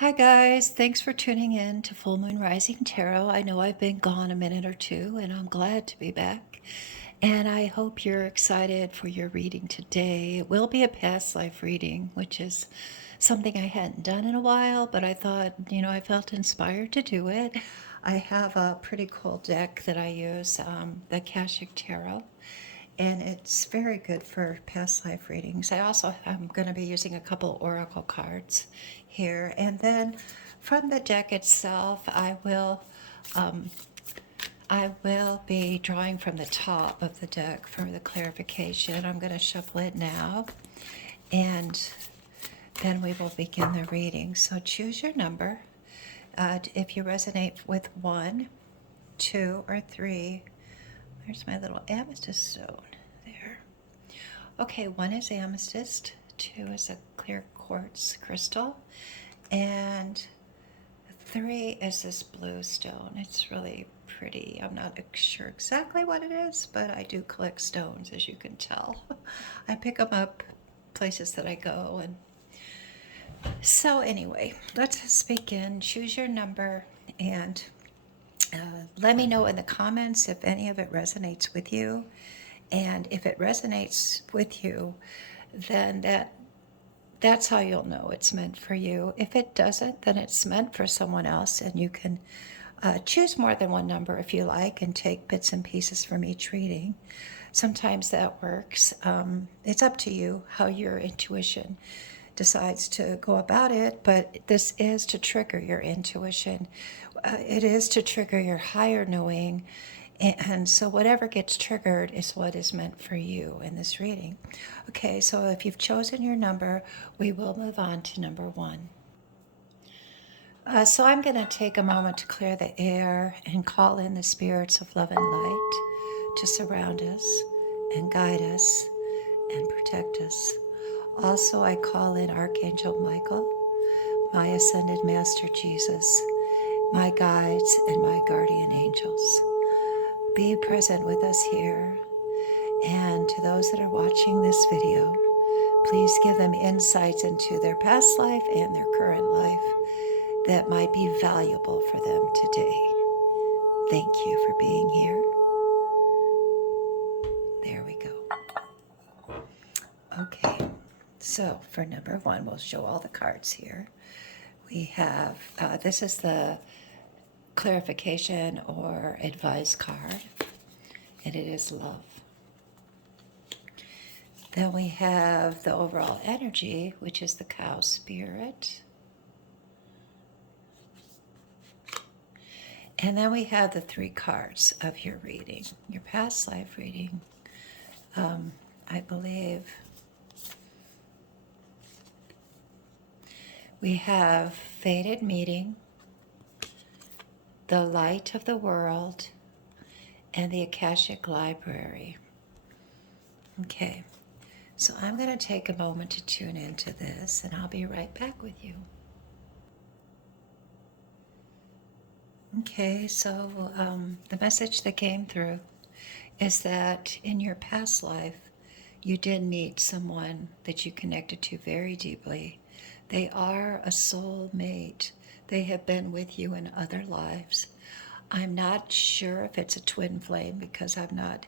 Hi guys, thanks for tuning in to Full Moon Rising Tarot. I know I've been gone a minute or two and I'm glad to be back. And I hope you're excited for your reading today. It will be a past life reading, which is something I hadn't done in a while, but I thought, I felt inspired to do it. I have a pretty cool deck that I use, the Akashic Tarot, and it's very good for past life readings. I also am going to be using a couple oracle cards here, and then from the deck itself, I will be drawing from the top of the deck for the clarification. I'm going to shuffle it now, and then we will begin the reading. So choose your number. If you resonate with 1, 2, or 3, there's my little amethyst stone there. Okay, 1 is amethyst, 2 is a clear quartz crystal, and 3 is this blue stone. It's really pretty. I'm not sure exactly what it is, but I do collect stones, as you can tell. I pick them up places that I go. And so anyway, let's begin. Choose your number and let me know in the comments if any of it resonates with you. And if it resonates with you, then that's how you'll know it's meant for you. If it doesn't, then it's meant for someone else, and you can choose more than one number if you like and take bits and pieces from each reading. Sometimes that works. It's up to you how your intuition decides to go about it, but this is to trigger your intuition. It is to trigger your higher knowing. And so whatever gets triggered is what is meant for you in this reading. Okay, so if you've chosen your number, we will move on to number 1. So I'm going to take a moment to clear the air and call in the spirits of love and light to surround us and guide us and protect us. Also, I call in Archangel Michael, my Ascended Master Jesus, my guides, and my guardian angels. Be present with us here. And to those that are watching this video, please give them insights into their past life and their current life that might be valuable for them today. Thank you for being here. There we go. Okay, so for number 1, we'll show all the cards here. We have, this is the clarification or advice card, and it is love. Then we have the overall energy, which is the cow spirit. And then we have the 3 cards of your reading, your past life reading. I believe we have Fated Meeting, the Light of the World, and the Akashic Library. Okay, so I'm going to take a moment to tune into this, and I'll be right back with you. Okay, so the message that came through is that in your past life, you did meet someone that you connected to very deeply. They are a soul mate. They have been with you in other lives. I'm not sure if it's a twin flame because I'm not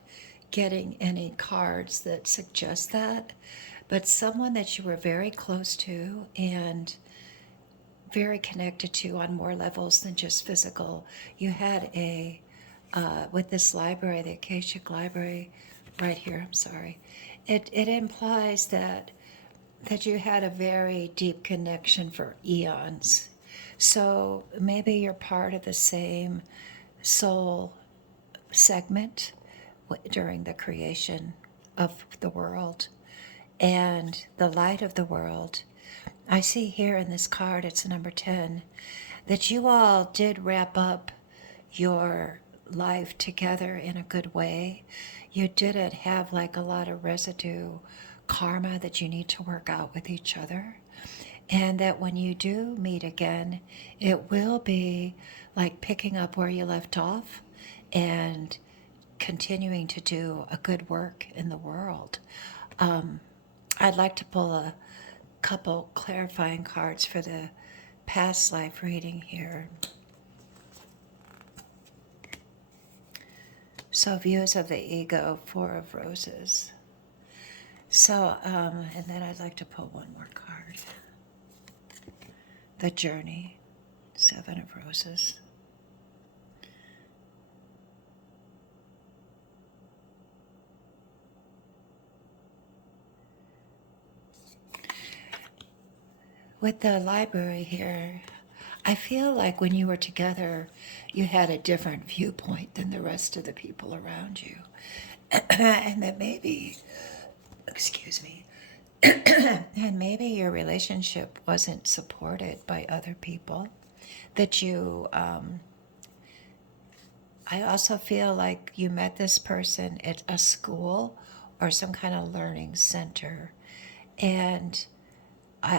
getting any cards that suggest that, but someone that you were very close to and very connected to on more levels than just physical. You had with this library, the Akashic Library, right here, I'm sorry, it implies that you had a very deep connection for eons. So maybe you're part of the same soul segment during the creation of the world and the light of the world. I see here in this card, it's number 10, that you all did wrap up your life together in a good way. You didn't have like a lot of residue karma that you need to work out with each other. And that when you do meet again, it will be like picking up where you left off and continuing to do a good work in the world. I'd like to pull a couple clarifying cards for the past life reading here. So views of the ego, Four of Roses. So, and then I'd like to pull one more card. The Journey, Seven of Roses. With the library here, I feel like when you were together, you had a different viewpoint than the rest of the people around you. And that maybe, excuse me, and maybe your relationship wasn't supported by other people. That you, I also feel like you met this person at a school or some kind of learning center. And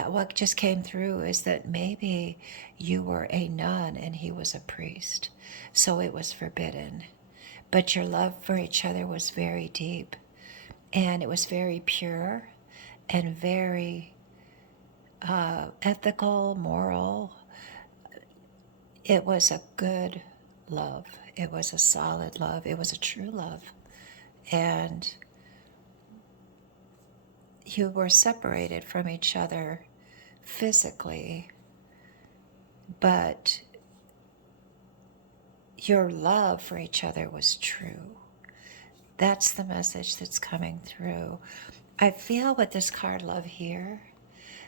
what just came through is that maybe you were a nun and he was a priest. So it was forbidden. But your love for each other was very deep. And it was very pure and very ethical, moral. It was a good love. It was a solid love. It was a true love. And you were separated from each other physically, but your love for each other was true. That's the message that's coming through. I feel with this card, love here,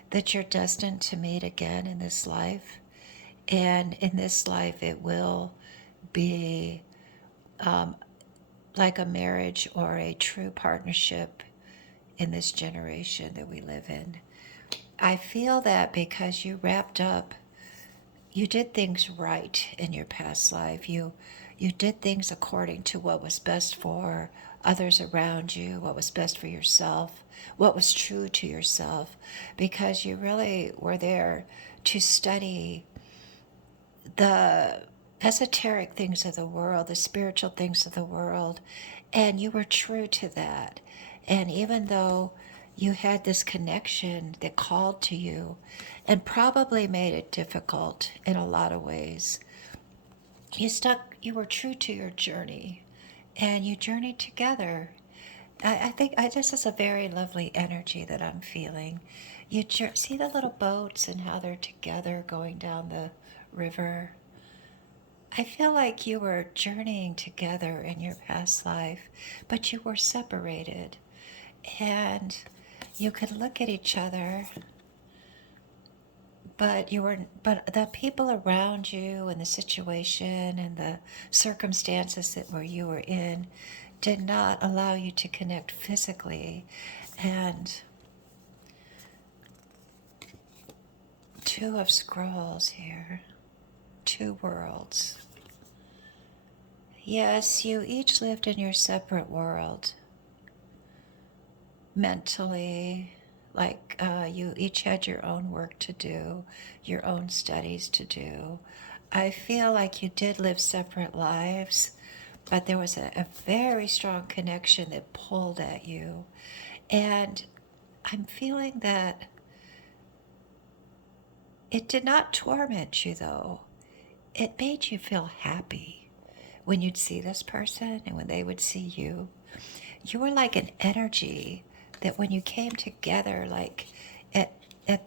that you're destined to meet again in this life. And in this life, it will be like a marriage or a true partnership in this generation that we live in. I feel that because you wrapped up, you did things right in your past life. You did things according to what was best for others around you, what was best for yourself, what was true to yourself, because you really were there to study the esoteric things of the world, the spiritual things of the world, and you were true to that. And even though you had this connection that called to you and probably made it difficult in a lot of ways, you were true to your journey and you journeyed together. I think this is a very lovely energy that I'm feeling. You see the little boats and how they're together going down the river. I feel like you were journeying together in your past life, but you were separated. And you could look at each other, but the people around you and the situation and the circumstances where you were in did not allow you to connect physically. And Two of Scrolls here, two worlds. Yes, you each lived in your separate world mentally, like you each had your own work to do, your own studies to do. I feel like you did live separate lives, but there was a very strong connection that pulled at you. And I'm feeling that it did not torment you, though. It made you feel happy when you'd see this person and when they would see you. You were like an energy that when you came together, like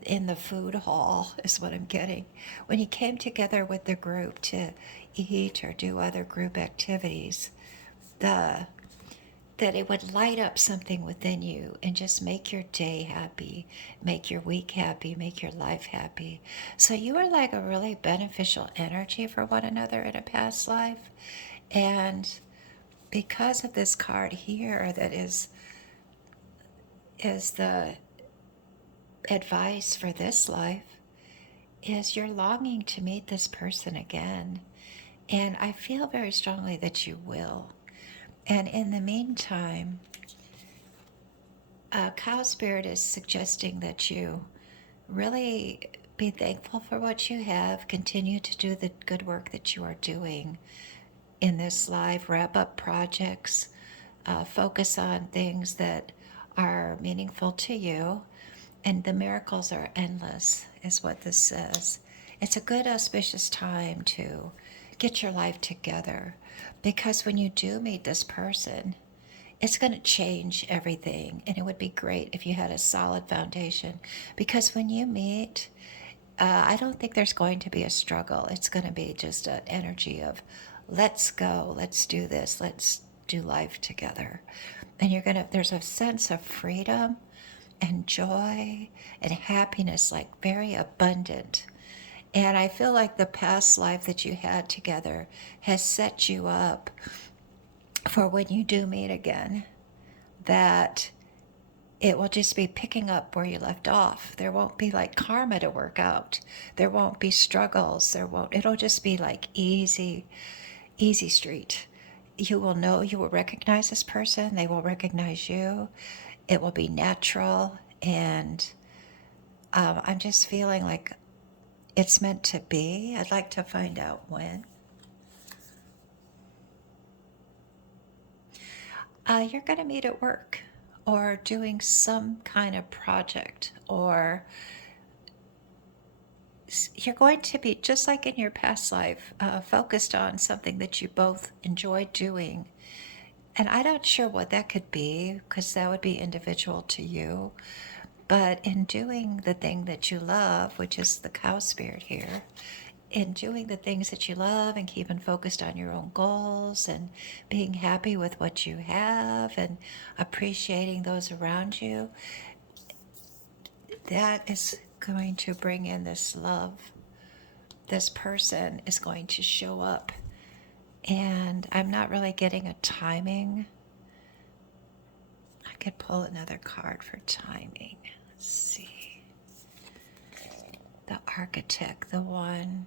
in the food hall is what I'm getting. When you came together with the group to eat or do other group activities, that it would light up something within you and just make your day happy, make your week happy, make your life happy. So you were like a really beneficial energy for one another in a past life. And because of this card here that is the advice for this life, is you're longing to meet this person again. And I feel very strongly that you will. And in the meantime, Cow Spirit is suggesting that you really be thankful for what you have, continue to do the good work that you are doing in this life, wrap up projects, focus on things that are meaningful to you, and the miracles are endless, is what this says. It's a good auspicious time to get your life together, because when you do meet this person, it's going to change everything. And it would be great if you had a solid foundation, because when you meet, I don't think there's going to be a struggle. It's going to be just an energy of, let's go, let's do this, let's do life together. And there's a sense of freedom and joy and happiness, like very abundant. And I feel like the past life that you had together has set you up for when you do meet again, that it will just be picking up where you left off. There won't be like karma to work out. There won't be struggles. It'll just be like easy, easy street. You will know, you will recognize this person. They will recognize you. It will be natural. And I'm just feeling like it's meant to be. I'd like to find out when. You're going to meet at work, or doing some kind of project, or you're going to be, just like in your past life, focused on something that you both enjoy doing. And I'm not sure what that could be, because that would be individual to you. But in doing the thing that you love, which is the cow spirit here, in doing the things that you love and keeping focused on your own goals and being happy with what you have and appreciating those around you, that is going to bring in this love. This person is going to show up. And I'm not really getting a timing. I could pull another card for timing. Let's see. The architect, the one.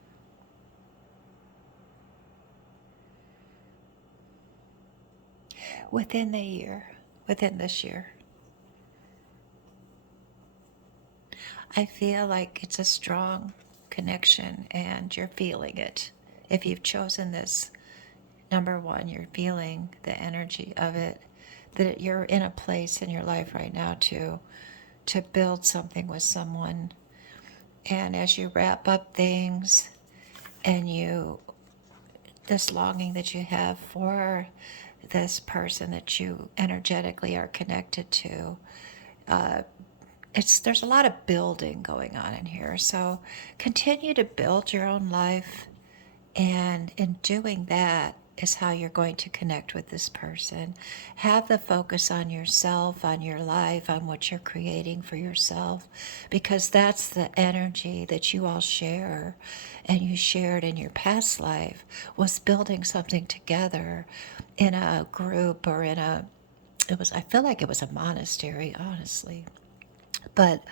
Within the year, within this year. I feel like it's a strong connection and you're feeling it. If you've chosen this, number one, you're feeling the energy of it, that you're in a place in your life right now to build something with someone. And as you wrap up things and this longing that you have for this person that you energetically are connected to, there's a lot of building going on in here. So continue to build your own life, and in doing that is how you're going to connect with this person. Have the focus on yourself, on your life, on what you're creating for yourself, because that's the energy that you all share, and you shared in your past life, was building something together in a group, or I feel like it was a monastery, honestly, but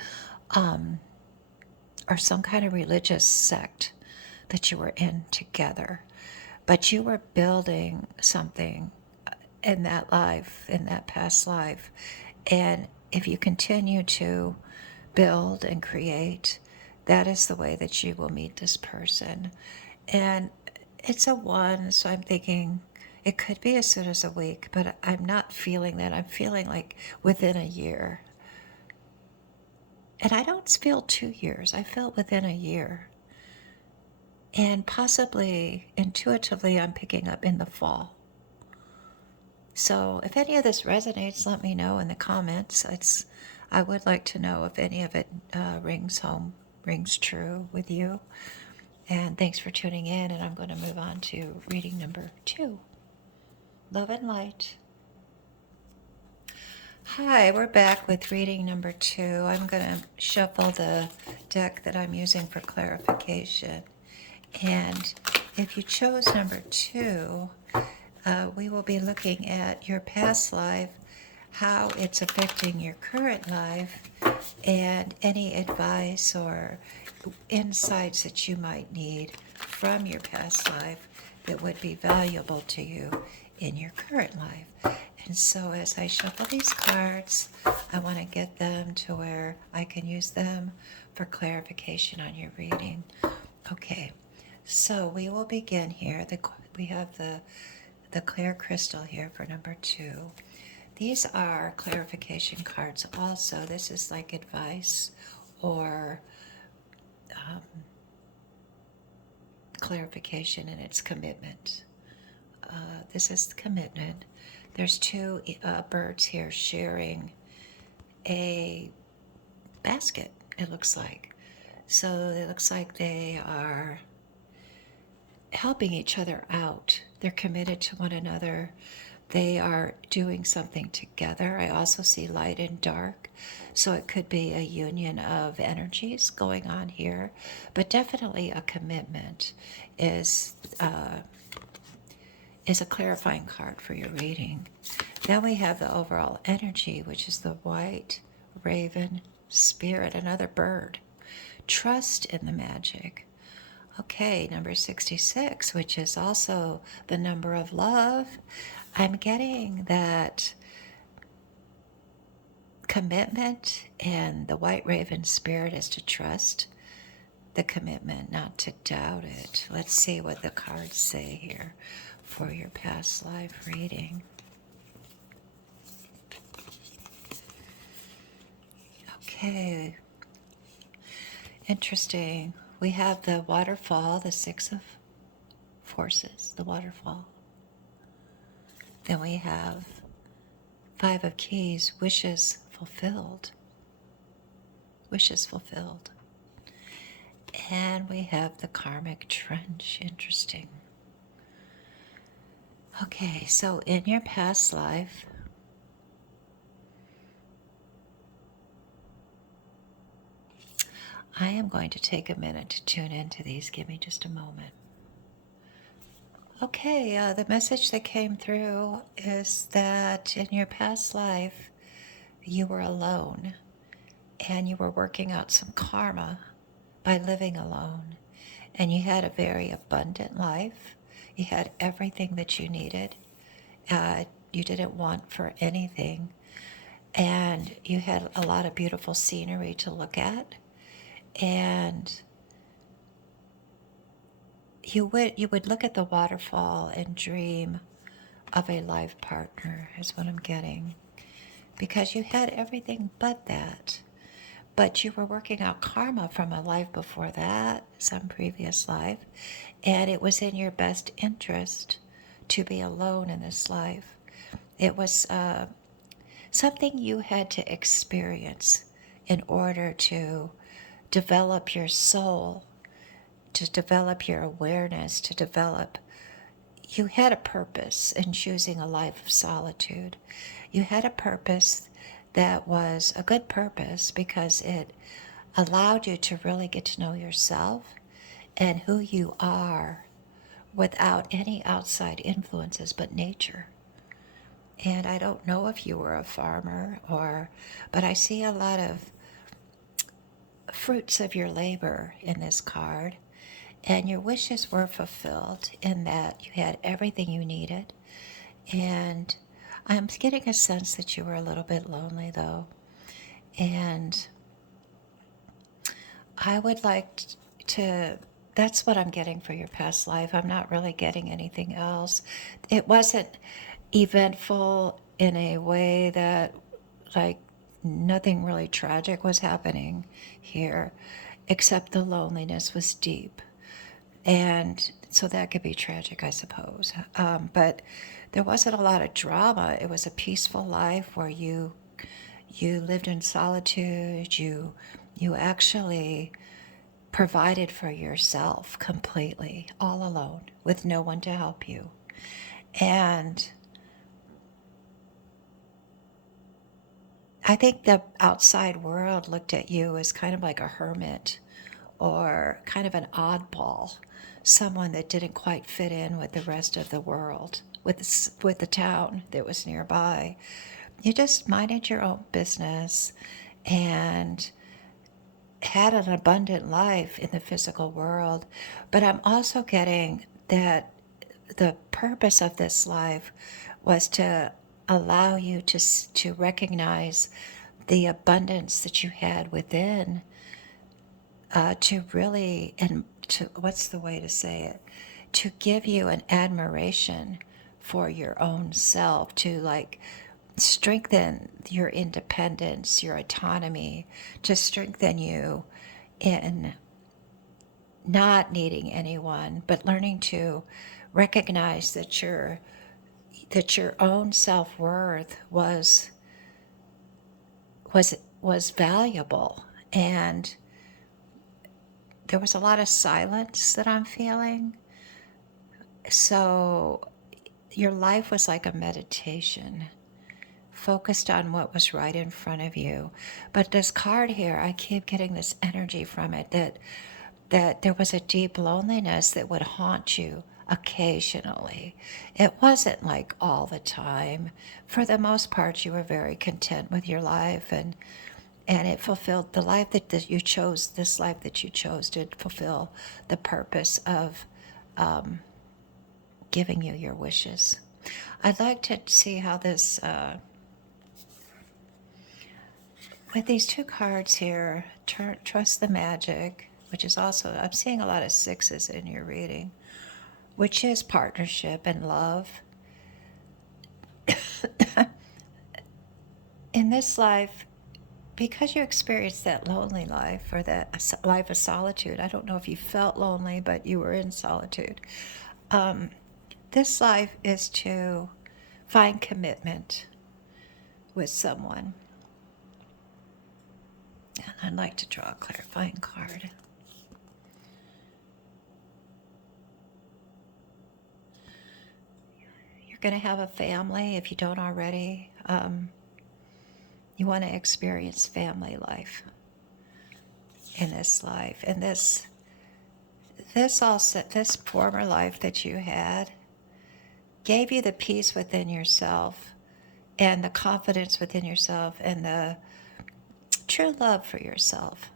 or some kind of religious sect that you were in together. But you were building something in that life, in that past life. And if you continue to build and create, that is the way that you will meet this person. And it's a one, so I'm thinking it could be as soon as a week, but I'm not feeling that. I'm feeling like within a year. And I don't feel 2 years. I feel within a year. And possibly intuitively, I'm picking up in the fall. So if any of this resonates, let me know in the comments. I would like to know if any of it rings home, rings true with you. And thanks for tuning in. And I'm going to move on to reading number 2, Love and Light. Hi, we're back with reading number 2. I'm going to shuffle the deck that I'm using for clarification. And if you chose number 2, we will be looking at your past life, how it's affecting your current life, and any advice or insights that you might need from your past life that would be valuable to you in your current life. And so as I shuffle these cards, I want to get them to where I can use them for clarification on your reading. Okay. So we will begin here. We have the clear crystal here for number 2. These are clarification cards also. This is like advice or clarification and it's commitment. This is commitment. There's two birds here sharing a basket, it looks like. So it looks like they are helping each other out. They're committed to one another. They are doing something together. I also see light and dark. So it could be a union of energies going on here. But definitely a commitment is a clarifying card for your reading. Then we have the overall energy, which is the white raven spirit, another bird. Trust in the magic. Okay, number 66, which is also the number of love. I'm getting that commitment, and the white raven spirit is to trust the commitment, not to doubt it. Let's see what the cards say here for your past life reading. Okay, interesting. We have the waterfall, the Six of Forces, the waterfall. Then we have Five of Keys, wishes fulfilled. Wishes fulfilled. And we have the karmic trench. Interesting. Okay, so in your past life, I am going to take a minute to tune into these. Give me just a moment. Okay, the message that came through is that in your past life, you were alone and you were working out some karma by living alone. And you had a very abundant life. You had everything that you needed. You didn't want for anything. And you had a lot of beautiful scenery to look at. And you would look at the waterfall and dream of a life partner, is what I'm getting. Because you had everything but that. But you were working out karma from a life before that, some previous life, and it was in your best interest to be alone in this life. It was something you had to experience in order to develop your soul, to develop your awareness, to develop. You had a purpose in choosing a life of solitude. You had a purpose that was a good purpose because it allowed you to really get to know yourself and who you are without any outside influences but nature. And I don't know if you were a farmer but I see a lot of fruits of your labor in this card. And your wishes were fulfilled in that you had everything you needed. And I'm getting a sense that you were a little bit lonely, though. And I would like to, that's what I'm getting for your past life. I'm not really getting anything else. It wasn't eventful in a way that, like, nothing really tragic was happening here, except the loneliness was deep. And so that could be tragic, I suppose. But there wasn't a lot of drama. It was a peaceful life where you lived in solitude. You actually provided for yourself completely, all alone, with no one to help you. And I think the outside world looked at you as kind of like a hermit or kind of an oddball, someone that didn't quite fit in with the rest of the world, with the town that was nearby. You just minded your own business and had an abundant life in the physical world. But I'm also getting that the purpose of this life was to allow you to recognize the abundance that you had within, to really, and to, what's the way to say it, to give you an admiration for your own self, to like strengthen your independence, your autonomy, to strengthen you in not needing anyone, but learning to recognize that your own self-worth was valuable. And there was a lot of silence that I'm feeling. So your life was like a meditation, focused on what was right in front of you. But this card here, I keep getting this energy from it that there was a deep loneliness that would haunt you occasionally. It wasn't like all the time. For the most part, you were very content with your life, and it fulfilled the life that you chose. This life that you chose did fulfill the purpose of giving you your wishes. I'd like to see how this, with these two cards here, trust the magic, which is also, I'm seeing a lot of sixes in your reading, which is partnership and love. In this life, because you experienced that lonely life or that life of solitude, I don't know if you felt lonely, but you were in solitude. This life is to find commitment with someone. And I'd like to draw a clarifying card. You're going to have a family if you don't already. You want to experience family life in this life. And this former life that you had gave you the peace within yourself and the confidence within yourself and the true love for yourself.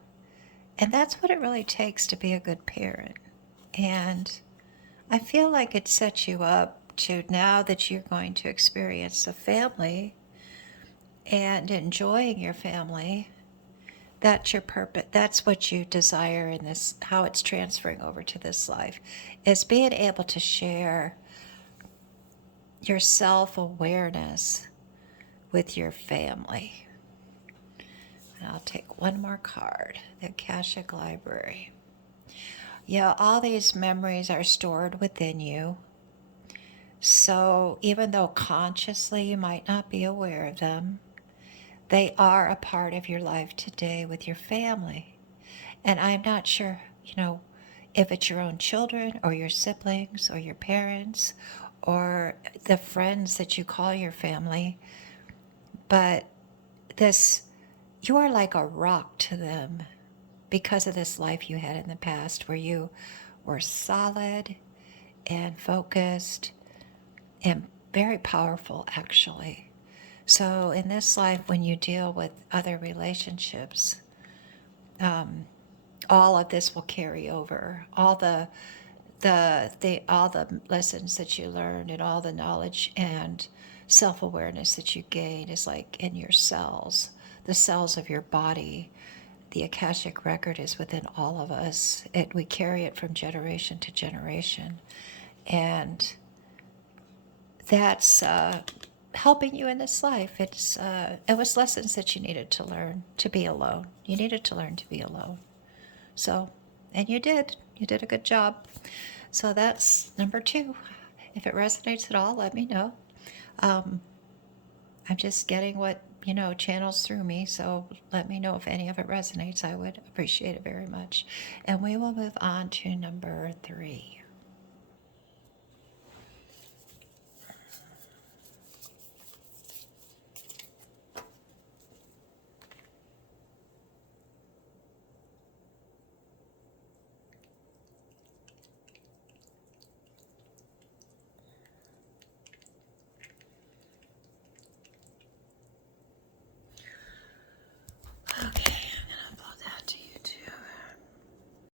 And that's what it really takes to be a good parent. And I feel like it sets you up to, now that you're going to experience a family and enjoying your family, that's your purpose. That's what you desire in this, how it's transferring over to this life, is being able to share your self-awareness with your family. And I'll take one more card, the Akashic Library. Yeah, all these memories are stored within you. So even though consciously you might not be aware of them, they are a part of your life today with your family. And I'm not sure, if it's your own children or your siblings or your parents or the friends that you call your family, but you are like a rock to them because of this life you had in the past where you were solid and focused and very powerful, actually. So in this life, when you deal with other relationships, all of this will carry over. All the lessons that you learned and all the knowledge and self-awareness that you gain is like in your cells, the cells of your body. The Akashic record is within all of us. We carry it from generation to generation. And that's helping you in this life. It was lessons that you needed to learn to be alone. You needed to learn to be alone. So, and you did. You did a good job. So that's number 2. If it resonates at all, let me know. I'm just getting what, channels through me. So let me know if any of it resonates. I would appreciate it very much. And we will move on to number 3.